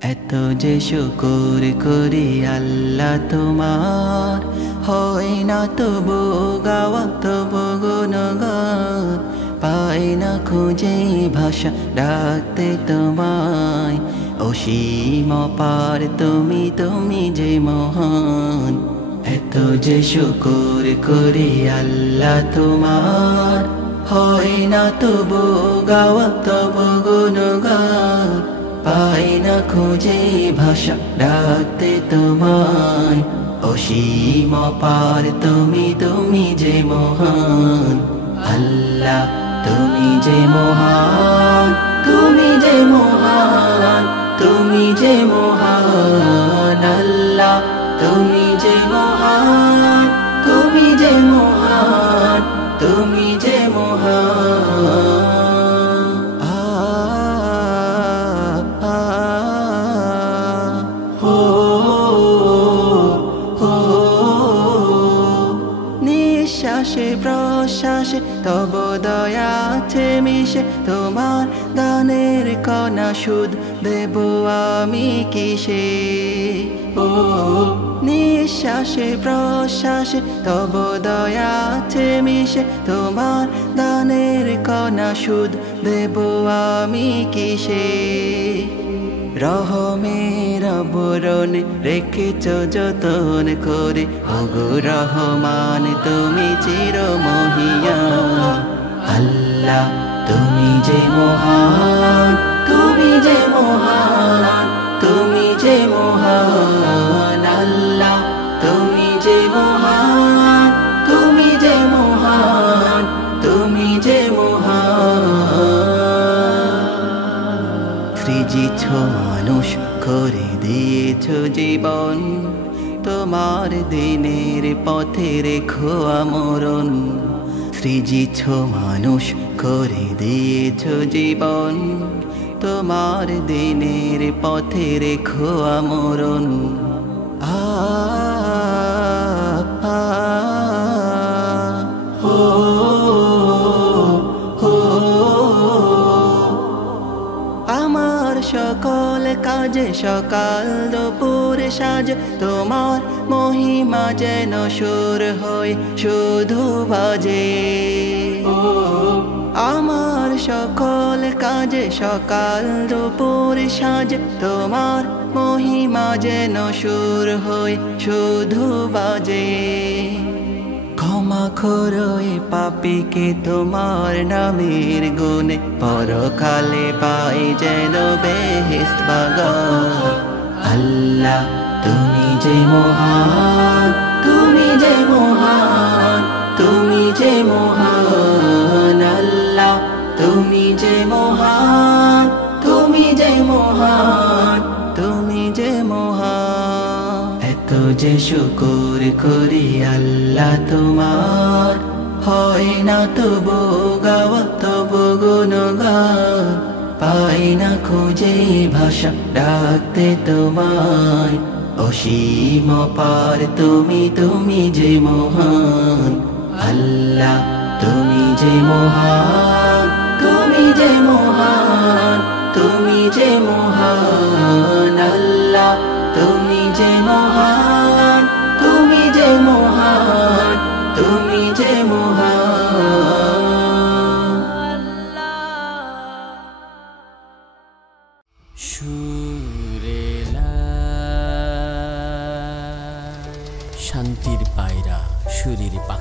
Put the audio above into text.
এত যে শুকর করি আল্লাহ তোমার, হয় না তবু গাওয়া তবু গুণগান। পাই না খুঁজে ভাষা ডাকতে তোমায়, অসীম পার তুমি, তুমি যে মহান। এত যে শুকর করি আল্লাহ তোমার, হয় না তবু গাওয়া তবু গুণগান। পাই না খুঁজে ভাষা ডাকতে তোমায়, অসীম পার তুমি, তুমি যে মহান। আল্লাহ তুমি যে মহান, তুমি যে মহান, তুমি যে মহান। আল্লাহ তুমি যে মহান, তুমি যে মহান, তুমি যে মহান। নিঃশ্বাসে প্রশ্বাসে তব দয়াতে মিশে, তোমার দানের কণা সুদ দেব আমি কিসে। ও নিঃশ্বাসে প্রশ্বাসে তব দয়াতে মিশে, তোমার দানের কণা সুদ দেব আমি কিসে। রহমের আবরণে রেখেছ যতন করে, ওগো রহমান তুমি চিরমহিয়ান। আল্লাহ তুমি যে মহান, তুমি যে মহান, তুমি যে মহান। আল্লাহ তুমি যে মহান, তুমি যে মহান, তুমি যে মহান। সৃজিছ মানুষ করে দিয়েছ জীবন, তোমার দিনের পথে রেখো আমরণ। সৃজিছ মানুষ করে দিয়েছ জীবন, তোমার দিনের পথে রেখো আমরণ। আমার সকল কাজে সকাল দুপুর সাজে, তোমার মহিমা যেন সুর হয়ে শুধু বাজে। আমার সকল কাজে সকাল দুপুর সাজে, তোমার মহিমা যেন সুর হয়ে শুধু বাজে। ক্ষমা করো এ পাপীকে তোমার নামের গুণে, পরকালে পাই যেন বেহেশত বাগান। আল্লাহ তুমি যে মহান, তুমি যে মহান, তুমি যে মহান। আল্লাহ তুমি যে মহান, তুমি যে মহান, তুমি যে মহান। এত যে শুকর করি আল্লাহ তোমার, হয় না তবু গাওয়া তবু গুণগান। পাই না খুঁজে ভাষা ডাকতে তোমায়, অসীম পার তুমি, তুমি যে মহান। আল্লাহ তুমি যে মহান, তুমি যে মহান, তুমি যে মহান। আল্লাহ তুমি যে মহান, তুমি যে মহান, তুমি যে মহান। সুরেলা শান্তির পায়রা সুরের পাখি।